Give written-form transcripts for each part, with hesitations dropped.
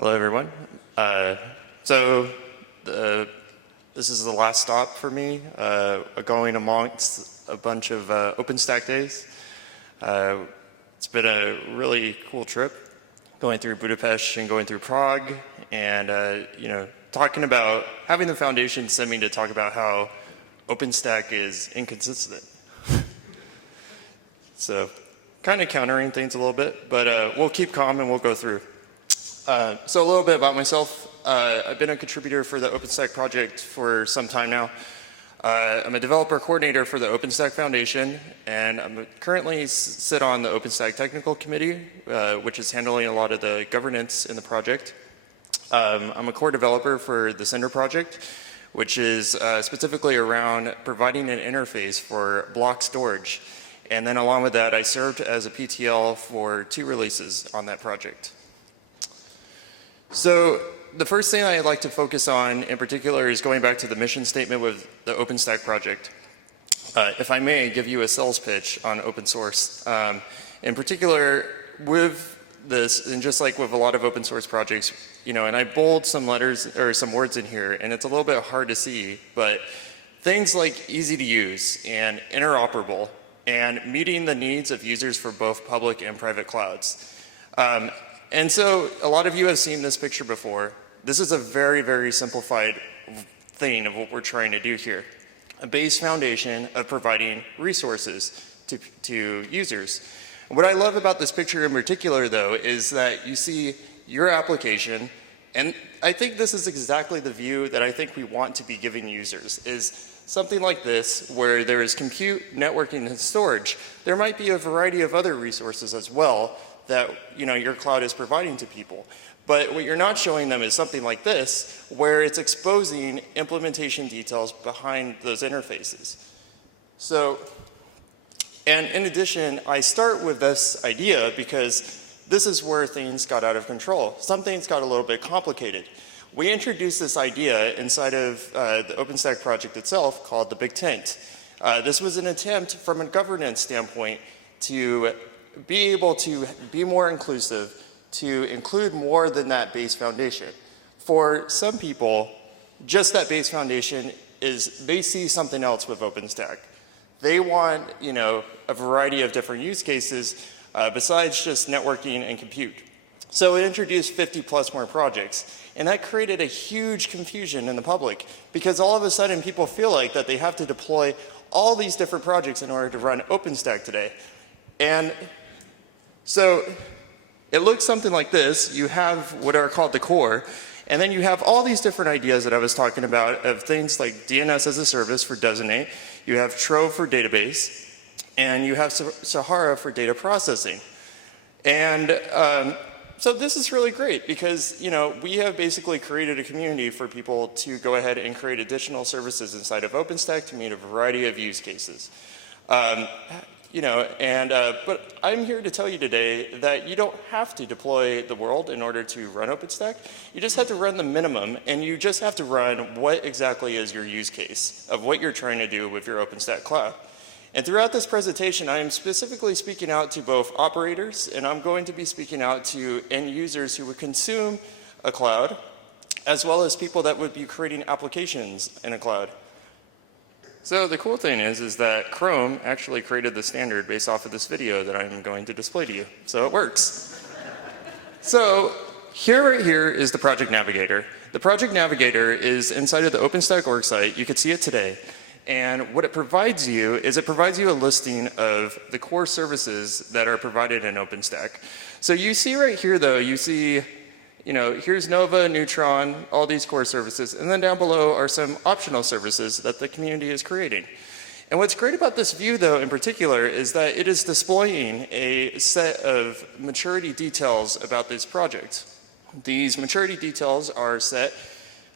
Hello, everyone. This is the last stop for me, going amongst a bunch of OpenStack days. It's been a really cool trip, going through Budapest and going through Prague, and talking about having the foundation send me to talk about how OpenStack is inconsistent. So, kind of countering things a little bit, but we'll keep calm and we'll go through. So a little bit about myself. I've been a contributor for the OpenStack project for some time now. I'm a developer coordinator for the OpenStack Foundation, and I currently sit on the OpenStack Technical Committee, which is handling a lot of the governance in the project. I'm a core developer for the Cinder project, which is specifically around providing an interface for block storage. And then along with that, I served as a PTL for 2 releases on that project. So the first thing I'd like to focus on in particular is going back to the mission statement with the OpenStack project. If I may give you a sales pitch on open source. In particular, with this, and just like with a lot of open source projects, and I bold some letters or some words in here, and it's a little bit hard to see, but things like easy to use and interoperable and meeting the needs of users for both public and private clouds. And so a lot of you have seen this picture before. This is a very, very simplified thing of what we're trying to do here. A base foundation of providing resources to users. And what I love about this picture in particular, though, is that you see your application, and I think this is exactly the view that I think we want to be giving users, is something like this, where there is compute, networking, and storage. There might be a variety of other resources as well that your cloud is providing to people. But what you're not showing them is something like this, where it's exposing implementation details behind those interfaces. So, and in addition, I start with this idea because this is where things got out of control. Some things got a little bit complicated. We introduced this idea inside of the OpenStack project itself called the Big Tent. This was an attempt from a governance standpoint to be able to be more inclusive, to include more than that base foundation. For some people, just that base foundation is, they see something else with OpenStack. They want, a variety of different use cases besides just networking and compute. So it introduced 50 plus more projects. And that created a huge confusion in the public because all of a sudden people feel like that they have to deploy all these different projects in order to run OpenStack today. And so it looks something like this. You have what are called the core, and then you have all these different ideas that I was talking about of things like DNS as a service for Designate, you have Trove for database, and you have Sahara for data processing. And so this is really great because we have basically created a community for people to go ahead and create additional services inside of OpenStack to meet a variety of use cases. But I'm here to tell you today that you don't have to deploy the world in order to run OpenStack. You just have to run the minimum, and you just have to run what exactly is your use case of what you're trying to do with your OpenStack cloud. And throughout this presentation, I am specifically speaking out to both operators, and I'm going to be speaking out to end users who would consume a cloud, as well as people that would be creating applications in a cloud. So the cool thing is that Chrome actually created the standard based off of this video that I'm going to display to you. So it works. So right here is the Project Navigator. The Project Navigator is inside of the OpenStack org site. You can see it today. And what it provides you is it provides you a listing of the core services that are provided in OpenStack. So you see right here, though, you see here's Nova, Neutron, all these core services, and then down below are some optional services that the community is creating. And what's great about this view, though, in particular, is that it is displaying a set of maturity details about this project. These maturity details are set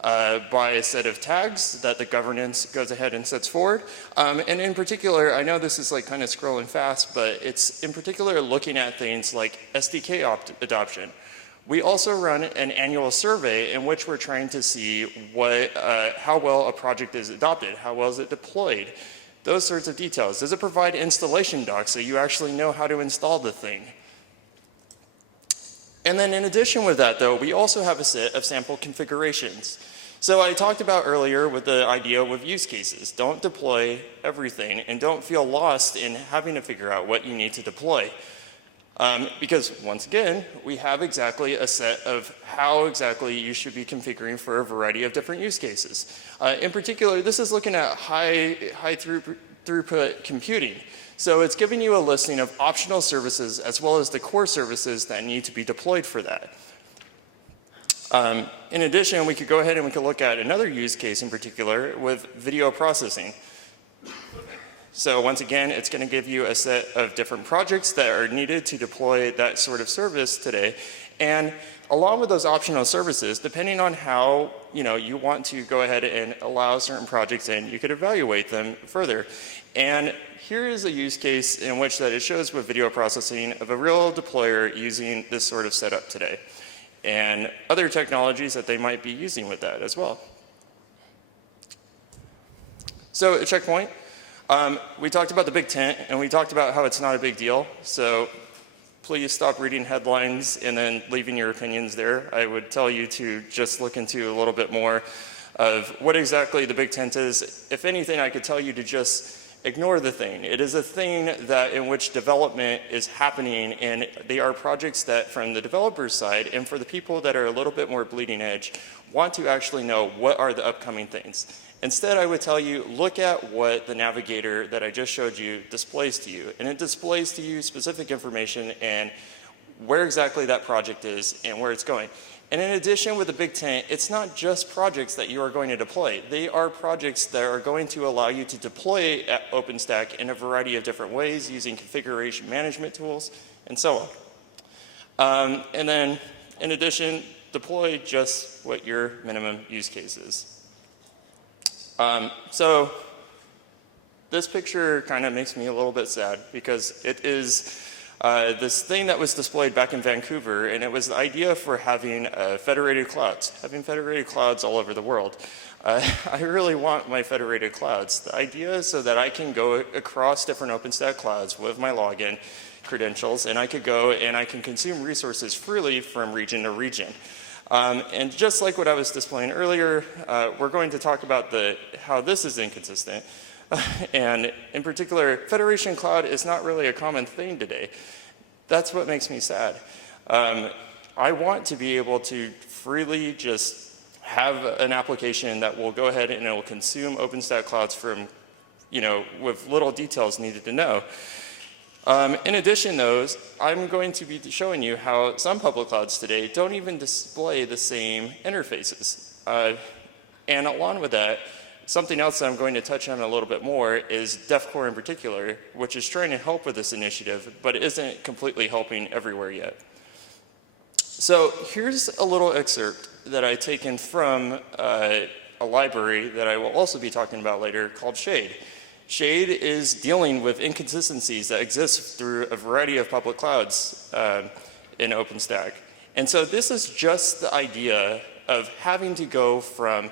by a set of tags that the governance goes ahead and sets forward. And in particular, I know this is like kind of scrolling fast, but it's in particular looking at things like SDK adoption. We also run an annual survey in which we're trying to see how well a project is adopted, how well is it deployed, those sorts of details. Does it provide installation docs so you actually know how to install the thing? And then in addition with that, though, we also have a set of sample configurations. So I talked about earlier with the idea with use cases. Don't deploy everything and don't feel lost in having to figure out what you need to deploy. Because once again, we have exactly a set of how exactly you should be configuring for a variety of different use cases. In particular, this is looking at high throughput computing. So it's giving you a listing of optional services as well as the core services that need to be deployed for that. In addition, we could go ahead and we could look at another use case in particular with video processing. So once again, it's going to give you a set of different projects that are needed to deploy that sort of service today. And along with those optional services, depending on how you want to go ahead and allow certain projects in, you could evaluate them further. And here is a use case in which that it shows with video processing of a real deployer using this sort of setup today, and other technologies that they might be using with that as well. So a checkpoint. We talked about the big tent, and we talked about how it's not a big deal. So please stop reading headlines and then leaving your opinions there. I would tell you to just look into a little bit more of what exactly the big tent is. If anything, I could tell you to just ignore the thing. It is a thing that in which development is happening, and they are projects that from the developer's side and for the people that are a little bit more bleeding edge want to actually know what are the upcoming things. Instead, I would tell you, look at what the Navigator that I just showed you displays to you. And it displays to you specific information and where exactly that project is and where it's going. And in addition with the big tent, it's not just projects that you are going to deploy. They are projects that are going to allow you to deploy at OpenStack in a variety of different ways using configuration management tools and so on. And then in addition, deploy just what your minimum use case is. So this picture kind of makes me a little bit sad because it is this thing that was displayed back in Vancouver, and it was the idea for having federated clouds, all over the world. I really want my federated clouds. The idea is so that I can go across different OpenStack clouds with my login credentials, and I could go and I can consume resources freely from region to region. And just like what I was displaying earlier, we're going to talk about how this is inconsistent. And in particular, Federation Cloud is not really a common thing today. That's what makes me sad. I want to be able to freely just have an application that will go ahead and it will consume OpenStack clouds from, with little details needed to know. In addition, though, I'm going to be showing you how some public clouds today don't even display the same interfaces. And along with that, something else that I'm going to touch on a little bit more is DEFCOR in particular, which is trying to help with this initiative, but isn't completely helping everywhere yet. So here's a little excerpt that I've taken from a library that I will also be talking about later called Shade. Shade is dealing with inconsistencies that exist through a variety of public clouds in OpenStack. And so this is just the idea of having to go from,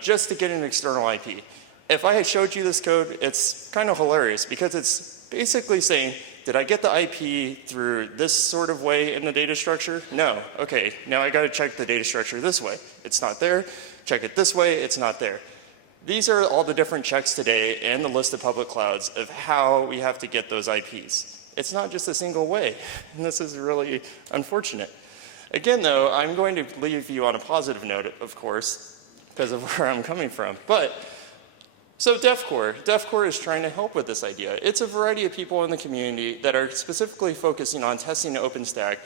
just to get an external IP. If I had showed you this code, it's kind of hilarious because it's basically saying, did I get the IP through this sort of way in the data structure? No. Okay, now I got to check the data structure this way. It's not there. Check it this way. It's not there. These are all the different checks today and the list of public clouds of how we have to get those IPs. It's not just a single way, and this is really unfortunate. Again, though, I'm going to leave you on a positive note, of course, because of where I'm coming from. So DEFCOR is trying to help with this idea. It's a variety of people in the community that are specifically focusing on testing OpenStack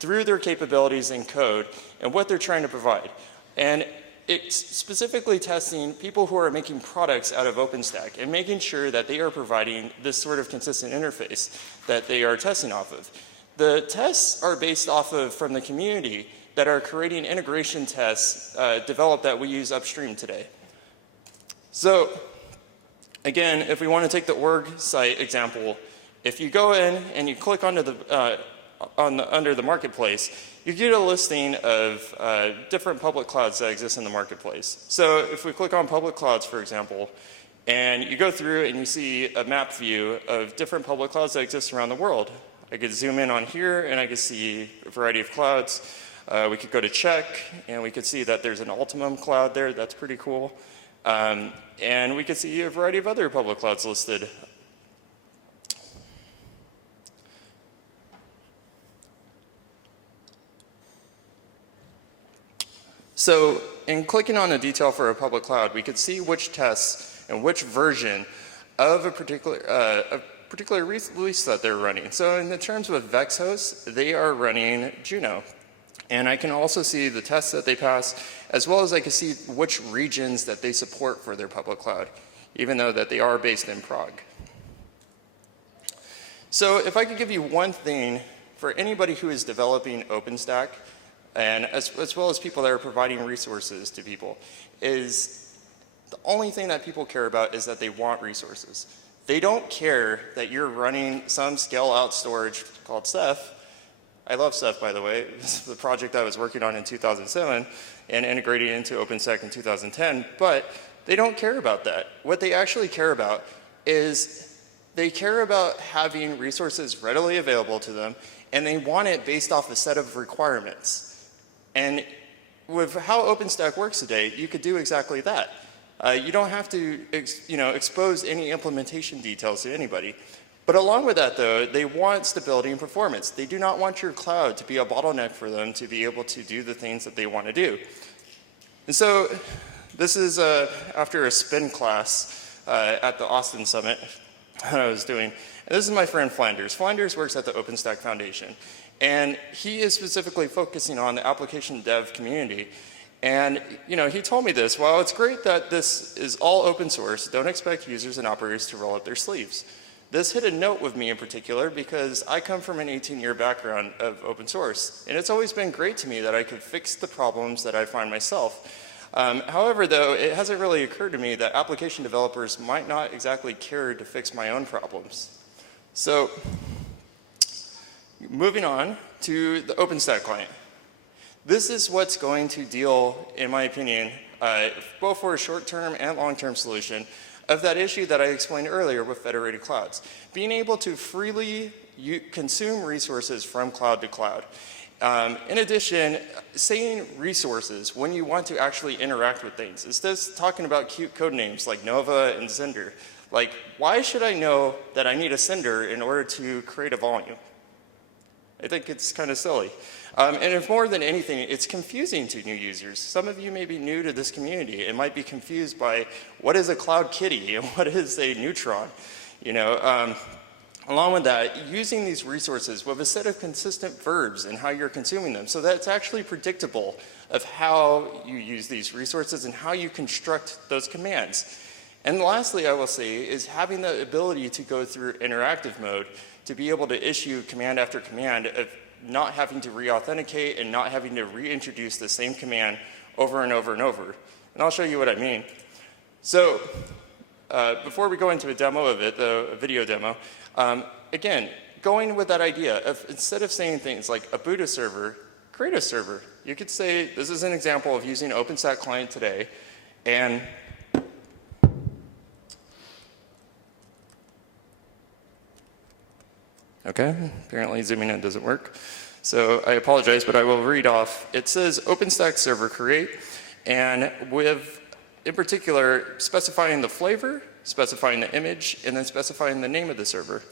through their capabilities and code and what they're trying to provide. And it's specifically testing people who are making products out of OpenStack and making sure that they are providing this sort of consistent interface that they are testing off of. The tests are based off of from the community that are creating integration tests developed that we use upstream today. So again, if we want to take the org site example, if you go in and you click onto under the marketplace, you get a listing of different public clouds that exist in the marketplace. So if we click on public clouds, for example, and you go through and you see a map view of different public clouds that exist around the world. I could zoom in on here and I could see a variety of clouds. We could go to check and we could see that there's an Ultimum cloud there. That's pretty cool. And we could see a variety of other public clouds listed. So in clicking on a detail for a public cloud, we could see which tests and which version of a particular release that they're running. So in the terms of VexHost, they are running Juno. And I can also see the tests that they pass, as well as I can see which regions that they support for their public cloud, even though that they are based in Prague. So if I could give you one thing for anybody who is developing OpenStack, and as well as people that are providing resources to people, is the only thing that people care about is that they want resources. They don't care that you're running some scale-out storage called Ceph. I love Ceph, by the way. This is the project I was working on in 2007 and integrating into OpenStack in 2010, but they don't care about that. What they actually care about is they care about having resources readily available to them, and they want it based off a set of requirements. And with how OpenStack works today, you could do exactly that. You don't have to expose any implementation details to anybody. But along with that, though, they want stability and performance. They do not want your cloud to be a bottleneck for them to be able to do the things that they want to do. And so this is after a spin class at the Austin Summit that I was doing. And this is my friend Flanders. Flanders works at the OpenStack Foundation. And he is specifically focusing on the application dev community. And he told me this: while it's great that this is all open source, don't expect users and operators to roll up their sleeves. This hit a note with me in particular because I come from an 18-year background of open source, and it's always been great to me that I could fix the problems that I find myself. However, though, it hasn't really occurred to me that application developers might not exactly care to fix my own problems. So, moving on to the OpenStack Client. This is what's going to deal, in my opinion, both for a short-term and long-term solution of that issue that I explained earlier with federated clouds. Being able to freely consume resources from cloud to cloud. In addition, saying resources when you want to actually interact with things. Instead of talking about cute code names like Nova and Sender. Like, why should I know that I need a sender in order to create a volume? I think it's kind of silly. And if more than anything, it's confusing to new users. Some of you may be new to this community and might be confused by what is a Cloud Kitty and what is a neutron. Along with that, using these resources with a set of consistent verbs and how you're consuming them, so that it's actually predictable of how you use these resources and how you construct those commands. And lastly, I will say, is having the ability to go through interactive mode to be able to issue command after command of not having to re-authenticate and not having to reintroduce the same command over and over and over. And I'll show you what I mean. So before we go into a demo of it, a video demo, again, going with that idea of instead of saying things like a boot a server, create a server. You could say, this is an example of using OpenStack Client today, and okay, apparently zooming in doesn't work. So I apologize, but I will read off. It says OpenStack Server create, and with, in particular, specifying the flavor, specifying the image, and then specifying the name of the server.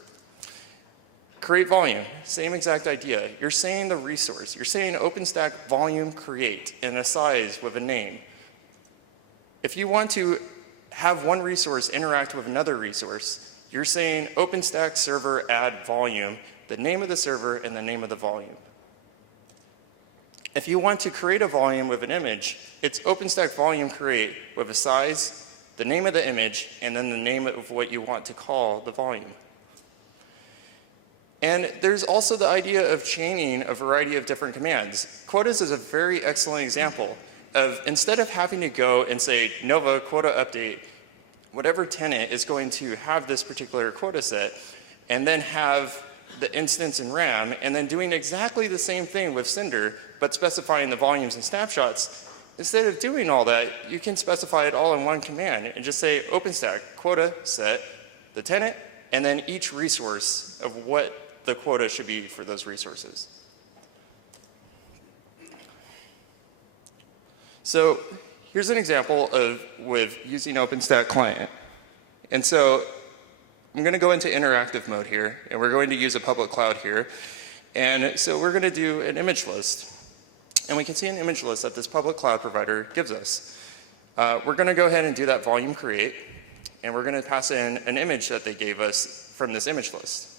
Create volume, same exact idea. You're saying the resource. You're saying OpenStack volume create and a size with a name. If you want to have one resource interact with another resource, you're saying OpenStack server add volume, the name of the server and the name of the volume. If you want to create a volume with an image, it's OpenStack volume create with a size, the name of the image, and then the name of what you want to call the volume. And there's also the idea of chaining a variety of different commands. Quotas is a very excellent example of instead of having to go and say Nova quota update, whatever tenant is going to have this particular quota set, and then have the instance in RAM, and then doing exactly the same thing with Cinder, but specifying the volumes and snapshots. Instead of doing all that, you can specify it all in one command and just say OpenStack quota set the tenant, and then each resource of what the quota should be for those resources. So here's an example of with using OpenStack Client. And so I'm going to go into interactive mode here, and we're going to use a public cloud here. And so we're going to do an image list. And we can see an image list that this public cloud provider gives us. We're going to go ahead and do that volume create, and we're going to pass in an image that they gave us from this image list.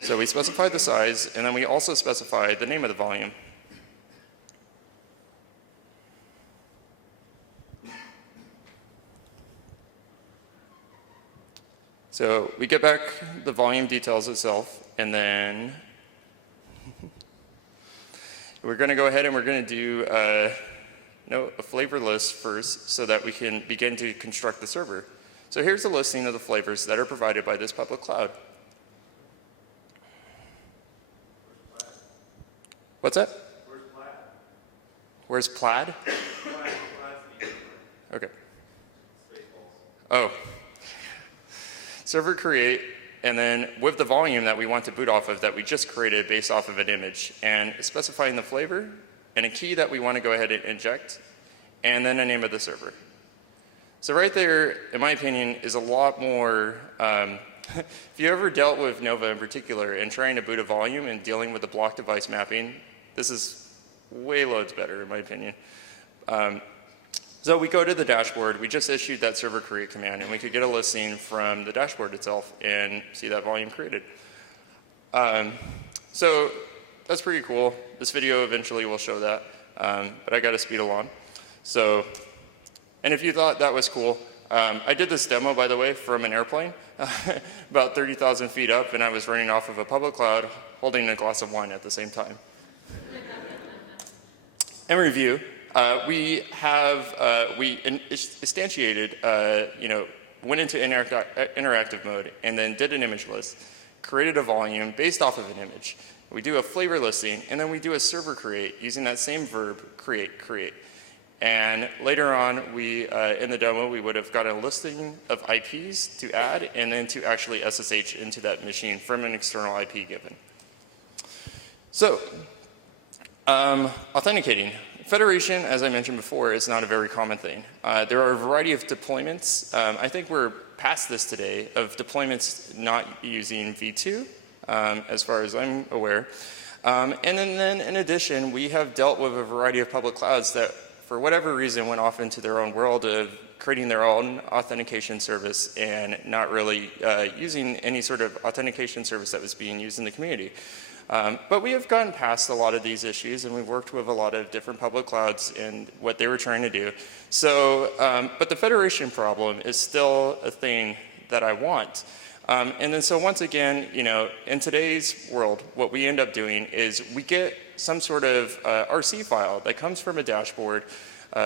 So we specify the size, and then we also specify the name of the volume. So we get back the volume details itself, and then we're going to go ahead and we're going to do a flavor list first so that we can begin to construct the server. So here's a listing of the flavors that are provided by this public cloud. What's that? Where's Plaid? Where's Plaid? Okay. Oh. Server create, and then with the volume that we want to boot off of that we just created based off of an image, and specifying the flavor, and a key that we want to go ahead and inject, and then a name of the server. So right there, in my opinion, is a lot more, if you ever dealt with Nova in particular and trying to boot a volume and dealing with the block device mapping, this is way loads better in my opinion. So we go to the dashboard, we just issued that server create command, and we could get a listing from the dashboard itself and see that volume created. So that's pretty cool. This video eventually will show that, but I got to speed along. So, and if you thought that was cool, I did this demo, by the way, from an airplane, about 30,000 feet up, and I was running off of a public cloud holding a glass of wine at the same time. In review, we instantiated, went into interactive mode, and then did an image list, created a volume based off of an image. We do a flavor listing, and then we do a server create using that same verb, create. And later on, in the demo, we would have got a listing of IPs to add, and then to actually SSH into that machine from an external IP given. So, authenticating. Federation, as I mentioned before, is not a very common thing. There are a variety of deployments. I think we're past this today of deployments not using V2, as far as I'm aware. And then in addition, we have dealt with a variety of public clouds that, for whatever reason, went off into their own world of creating their own authentication service and not really using any sort of authentication service that was being used in the community. But we have gotten past a lot of these issues, and we've worked with a lot of different public clouds and what they were trying to do. So, but the federation problem is still a thing that I want. And then so once again, in today's world, what we end up doing is we get some sort of RC file that comes from a dashboard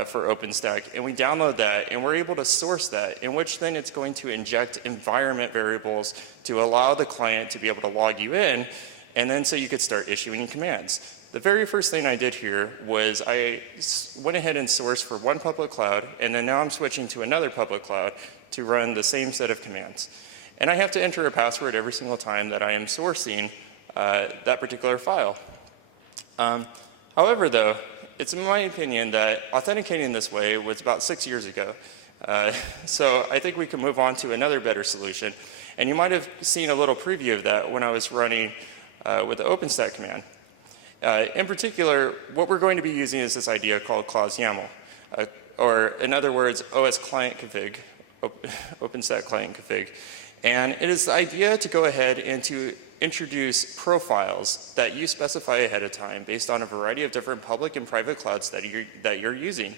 for OpenStack, and we download that, and we're able to source that, in which then it's going to inject environment variables to allow the client to be able to log you in, and then so you could start issuing commands. The very first thing I did here was I went ahead and sourced for one public cloud, and then now I'm switching to another public cloud to run the same set of commands. And I have to enter a password every single time that I am sourcing that particular file. However, though, it's in my opinion that authenticating this way was about 6 years ago. So I think we can move on to another better solution. And you might have seen a little preview of that when I was running with the OpenStack command. In particular, what we're going to be using is this idea called clause YAML, or in other words, OS client config, OpenStack client config. And it is the idea to go ahead and to introduce profiles that you specify ahead of time based on a variety of different public and private clouds that you're using.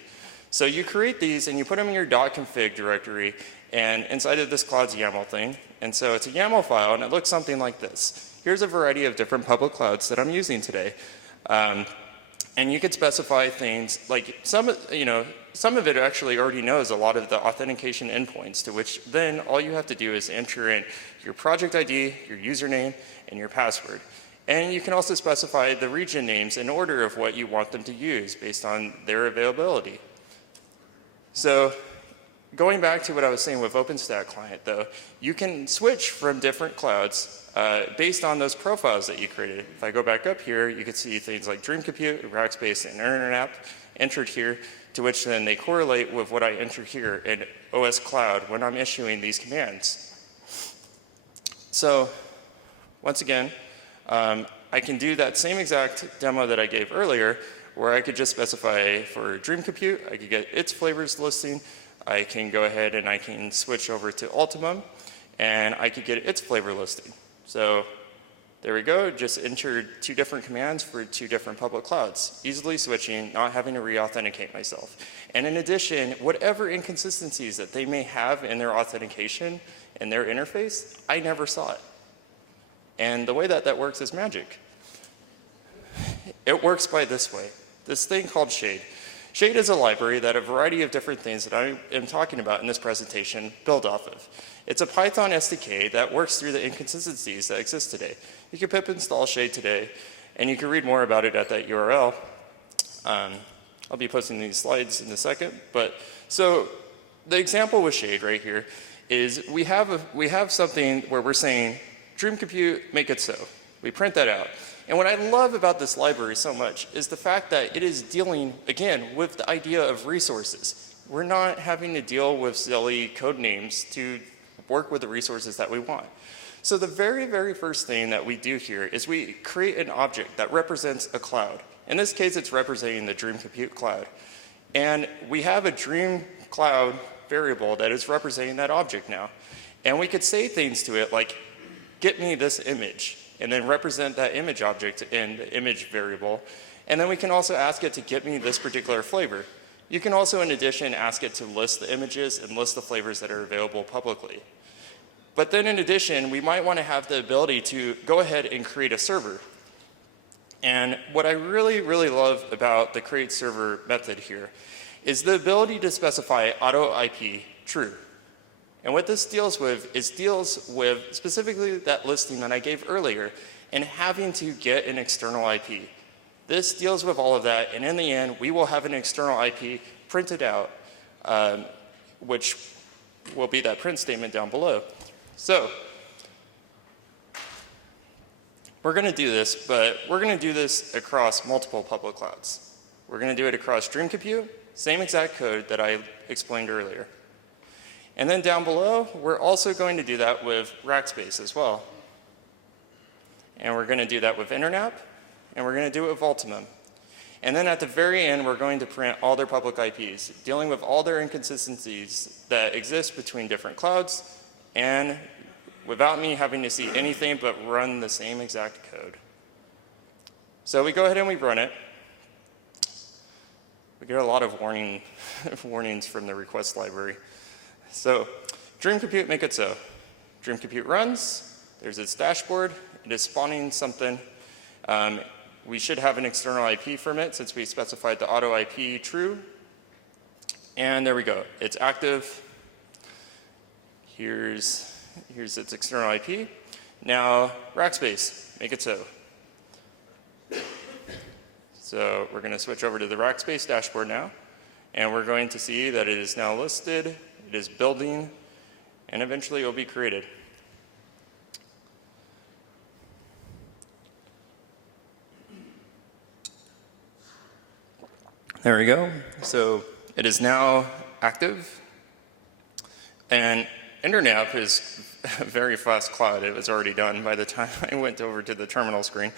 So you create these and you put them in your .config directory and inside of this clause YAML thing. And so it's a YAML file, and it looks something like this. Here's a variety of different public clouds that I'm using today. And you could specify things like some of it actually already knows a lot of the authentication endpoints, to which then all you have to do is enter in your project ID, your username, and your password. And you can also specify the region names in order of what you want them to use based on their availability. So going back to what I was saying with OpenStack Client, though, you can switch from different clouds based on those profiles that you created. If I go back up here, you can see things like Dream Compute, Rackspace, and InterNAP entered here, to which then they correlate with what I enter here in OS Cloud when I'm issuing these commands. So once again, I can do that same exact demo that I gave earlier, where I could just specify for Dream Compute, I could get its flavors listing. I can go ahead and I can switch over to Ultimum, and I could get its flavor listing. So there we go, just entered 2 different commands for 2 different public clouds, easily switching, not having to re-authenticate myself. And in addition, whatever inconsistencies that they may have in their authentication and their interface, I never saw it. And the way that that works is magic. It works by this way. This thing called Shade. Shade is a library that a variety of different things that I am talking about in this presentation build off of. It's a Python SDK that works through the inconsistencies that exist today. You can pip install Shade today, and you can read more about it at that URL. I'll be posting these slides in a second. But so the example with Shade right here is we have something where we're saying, Dream Compute, make it so. We print that out. And what I love about this library so much is the fact that it is dealing, again, with the idea of resources. We're not having to deal with silly code names to work with the resources that we want. So the very, very first thing that we do here is we create an object that represents a cloud. In this case, it's representing the Dream Compute cloud. And we have a Dream Cloud variable that is representing that object now. And we could say things to it like, get me this image, and then represent that image object in the image variable. And then we can also ask it to get me this particular flavor. You can also, in addition, ask it to list the images and list the flavors that are available publicly. But then in addition, we might want to have the ability to go ahead and create a server. And what I really, really love about the create server method here is the ability to specify auto IP true. And what this deals with is specifically that listing that I gave earlier and having to get an external IP. This deals with all of that, and in the end, we will have an external IP printed out, which will be that print statement down below. So we're going to do this, but we're going to do this across multiple public clouds. We're going to do it across Dream Compute, same exact code that I explained earlier. And then down below, we're also going to do that with Rackspace as well. And we're going to do that with InterNAP, and we're going to do it with Ultimum. And then at the very end, we're going to print all their public IPs, dealing with all their inconsistencies that exist between different clouds, and without me having to see anything but run the same exact code. So we go ahead and we run it. We get a lot of warnings from the request library. So Dream Compute, make it so. Dream Compute runs, there's its dashboard, it is spawning something. We should have an external IP from it since we specified the auto IP true. And there we go, it's active. Here's its external IP. Now Rackspace, make it so. So we're going to switch over to the Rackspace dashboard now, and we're going to see that it is now listed, it is building, and eventually it will be created. There we go. So it is now active, and InterNAP is a very fast cloud. It was already done by the time I went over to the terminal screen.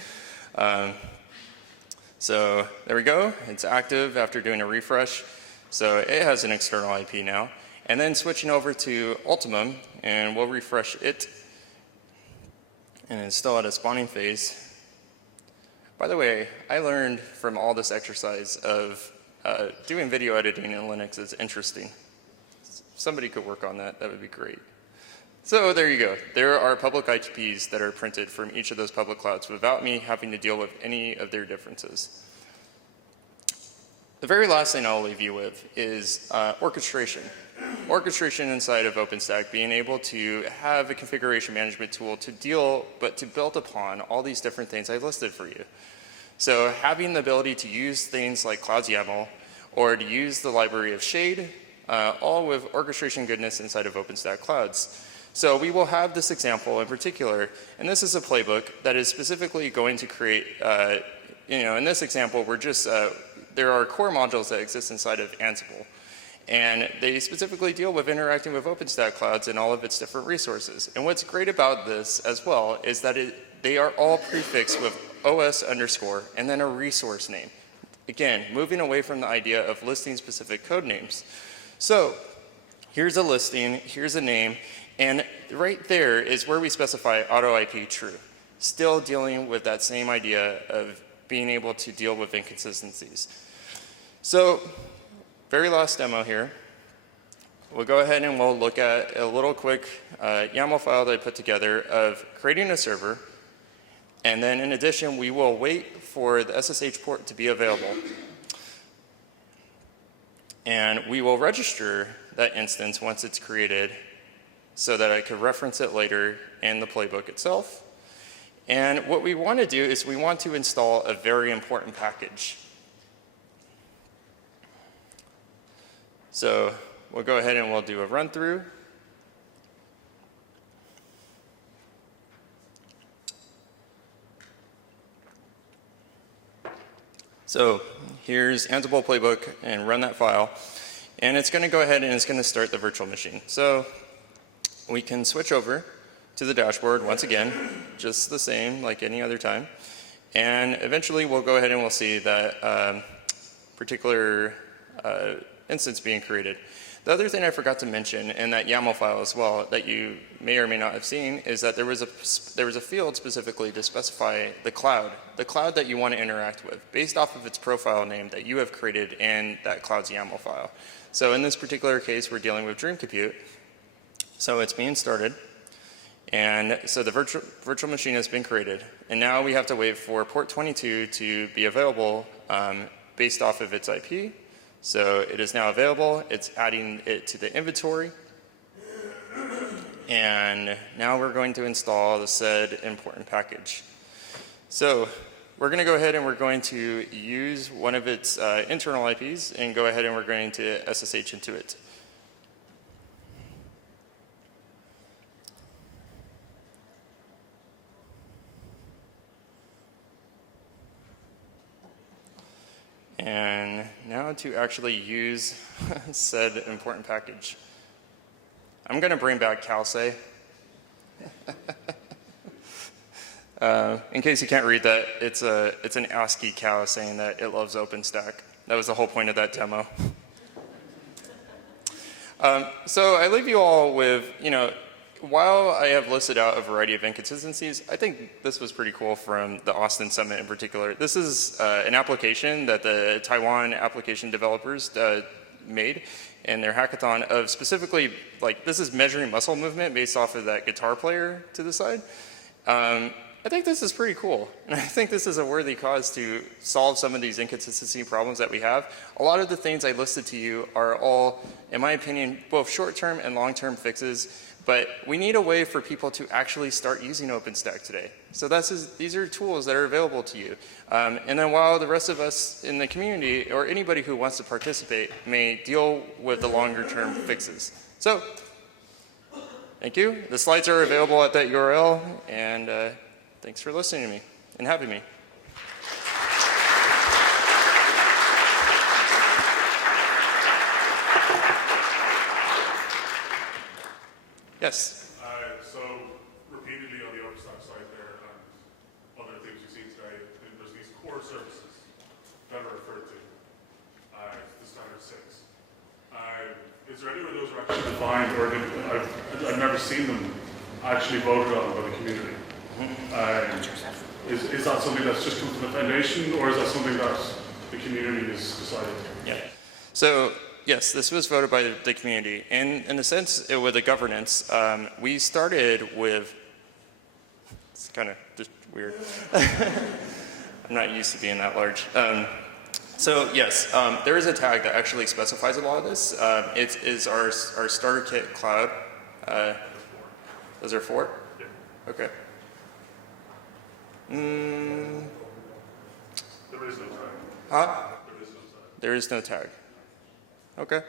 So there we go. It's active after doing a refresh. So it has an external IP now. And then switching over to Ultimum, and we'll refresh it. And it's still at a spawning phase. By the way, I learned from all this exercise of doing video editing in Linux is interesting. If somebody could work on that, that would be great. So there you go. There are public IPs that are printed from each of those public clouds without me having to deal with any of their differences. The very last thing I'll leave you with is orchestration. Orchestration inside of OpenStack, being able to have a configuration management tool to build upon all these different things I listed for you. So having the ability to use things like Clouds YAML, or to use the library of Shade, all with orchestration goodness inside of OpenStack Clouds. So we will have this example in particular, and this is a playbook that is specifically going to create, in this example, there are core modules that exist inside of Ansible. And they specifically deal with interacting with OpenStack Clouds and all of its different resources. And what's great about this as well is that they are all prefixed with OS underscore and then a resource name. Again, moving away from the idea of listing specific code names. So here's a listing, here's a name, and right there is where we specify auto IP true. Still dealing with that same idea of being able to deal with inconsistencies. So very last demo here. We'll go ahead and we'll look at a little quick YAML file that I put together of creating a server. And then in addition, we will wait for the SSH port to be available. And we will register that instance once it's created so that I could reference it later in the playbook itself. And what we want to do is we want to install a very important package. So we'll go ahead and we'll do a run through. So here's Ansible playbook and run that file. And it's going to go ahead and it's going to start the virtual machine. So we can switch over to the dashboard once again, just the same like any other time. And eventually we'll go ahead and we'll see that particular instance being created. The other thing I forgot to mention in that YAML file as well that you may or may not have seen is that there was a field specifically to specify the cloud that you want to interact with based off of its profile name that you have created in that cloud's YAML file. So in this particular case, we're dealing with Dream Compute. So it's being started. And so the virtual machine has been created. And now we have to wait for port 22 to be available based off of its IP. So it is now available. It's adding it to the inventory. And now we're going to install the said important package. So we're going to go ahead and we're going to use one of its internal IPs and go ahead and we're going to SSH into it. And now to actually use said important package. I'm going to bring back calsay. In case you can't read that, it's an ASCII cow saying that it loves OpenStack. That was the whole point of that demo. So I leave you all with, while I have listed out a variety of inconsistencies, I think this was pretty cool from the Austin Summit in particular. This is an application that the Taiwan application developers made in their hackathon of specifically, this is measuring muscle movement based off of that guitar player to the side. I think this is pretty cool. And I think this is a worthy cause to solve some of these inconsistency problems that we have. A lot of the things I listed to you are all, in my opinion, both short-term and long-term fixes. But we need a way for people to actually start using OpenStack today. So these are tools that are available to you. And then while the rest of us in the community, or anybody who wants to participate, may deal with the longer term fixes. So, thank you. The slides are available at that URL. And thanks for listening to me and having me. Yes. So repeatedly on the OpenStack site there and other things you've seen today, there's these core services that are referred to, the standard 6. Is there any of those are actually defined, or I've never seen them actually voted on by the community? Is that something that's just come from the foundation, or is that something that the community has decided? Yeah. So yes, this was voted by the community. And in a sense, with the governance, we started with, it's kind of just weird. I'm not used to being that large. So yes, there is a tag that actually specifies a lot of this. It is our starter kit cloud. Those are 4? Yeah. Okay. There is no tag. Huh? There is no tag. There is no tag. Okay.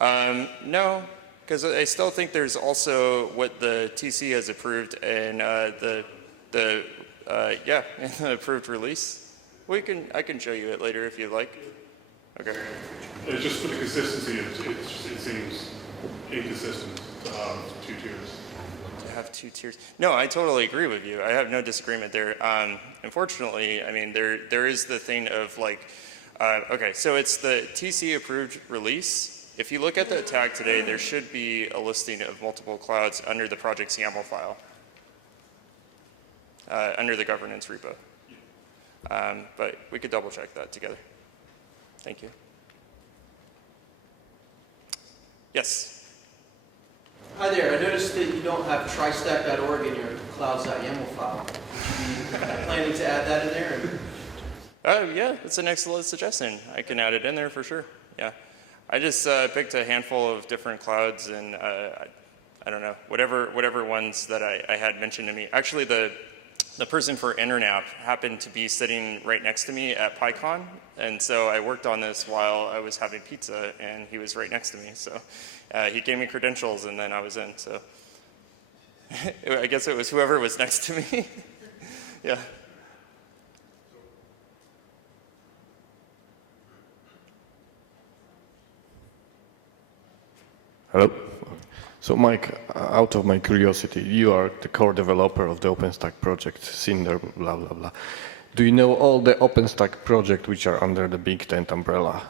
No, because I still think there's also what the TC has approved and the approved release. I can show you it later if you'd like. Okay. It's just for the consistency, it seems inconsistent to have two tiers. To have two tiers. No, I totally agree with you. I have no disagreement there. Unfortunately, I mean, there is the thing of like, okay, so it's the TC approved release. If you look at the tag today, there should be a listing of multiple clouds under the project's YAML file, under the governance repo. But we could double check that together. Thank you. Yes? Hi there. I noticed that you don't have tristack.org in your clouds.yaml file. Would you be planning to add that in there? Yeah, that's an excellent suggestion. I can add it in there for sure. Yeah. I just picked a handful of different clouds and I don't know, whatever ones that I had mentioned to me. Actually, the person for InterNAP happened to be sitting right next to me at PyCon, and so I worked on this while I was having pizza, and he was right next to me. So he gave me credentials, and then I was in. So I guess it was whoever was next to me. Yeah. Hello. So Mike, out of my curiosity, you are the core developer of the OpenStack project, Cinder, blah, blah, blah. Do you know all the OpenStack projects which are under the Big Tent umbrella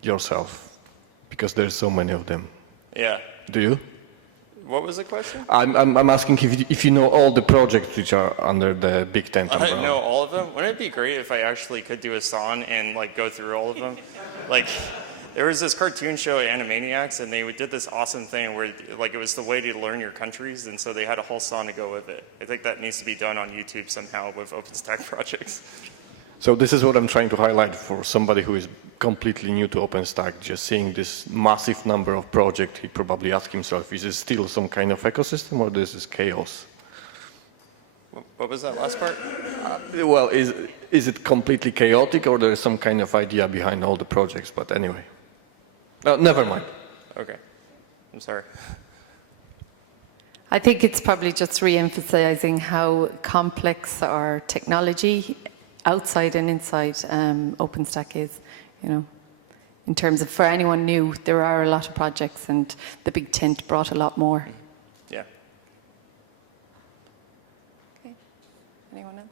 yourself? Because there's so many of them. Yeah. Do you? What was the question? I'm asking if you know all the projects which are under the Big Tent umbrella. I know all of them. Wouldn't it be great if I actually could do a song and like go through all of them? Like, there was this cartoon show, Animaniacs, and they did this awesome thing where like it was the way to learn your countries, and so they had a whole song to go with it. I think that needs to be done on YouTube somehow with OpenStack projects. So this is what I'm trying to highlight for somebody who is completely new to OpenStack, just seeing this massive number of projects. He probably asks himself, is this still some kind of ecosystem or this is chaos? What was that last part? Well, is it completely chaotic or there is some kind of idea behind all the projects? But anyway. Never mind. Okay. I'm sorry. I think it's probably just re-emphasizing how complex our technology outside and inside OpenStack is, you know. In terms of, for anyone new, there are a lot of projects and the Big Tent brought a lot more. Yeah. Okay. Anyone else?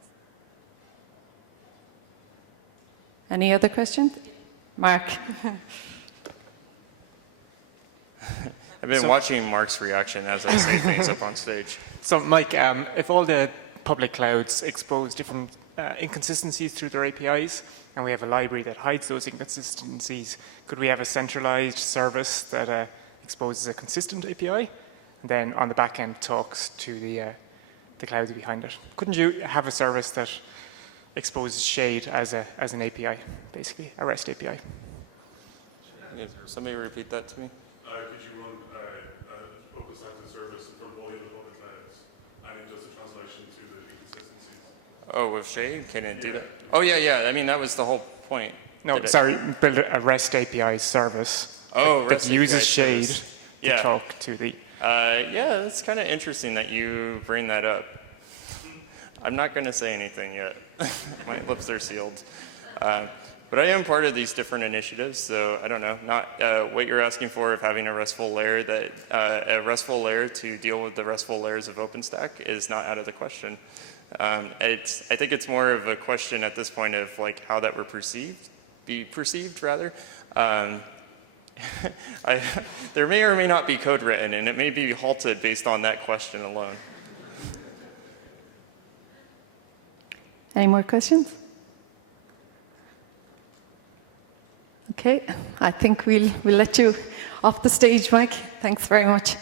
Any other questions? Mark. I've been watching Mark's reaction as I say things up on stage. So, Mike, if all the public clouds expose different inconsistencies through their APIs, and we have a library that hides those inconsistencies, could we have a centralized service that exposes a consistent API, and then on the back end talks to the clouds behind it? Couldn't you have a service that exposes shade as an API, basically, a REST API? Somebody repeat that to me? Could you run OpenStack service from all the other public clouds, and it does the translation to the inconsistencies? Oh, with shade? Can it do that? Oh, yeah. I mean, that was the whole point. No, sorry, build a REST API service that uses shade to talk to the... yeah, it's kind of interesting that you bring that up. I'm not going to say anything yet. My lips are sealed. But I am part of these different initiatives, so I don't know. Not what you're asking for of having a RESTful layer to deal with the RESTful layers of OpenStack is not out of the question. I think it's more of a question at this point of like how that would be perceived rather. There may or may not be code written, and it may be halted based on that question alone. Any more questions? Okay, I think we'll let you off the stage, Mike. Thanks very much.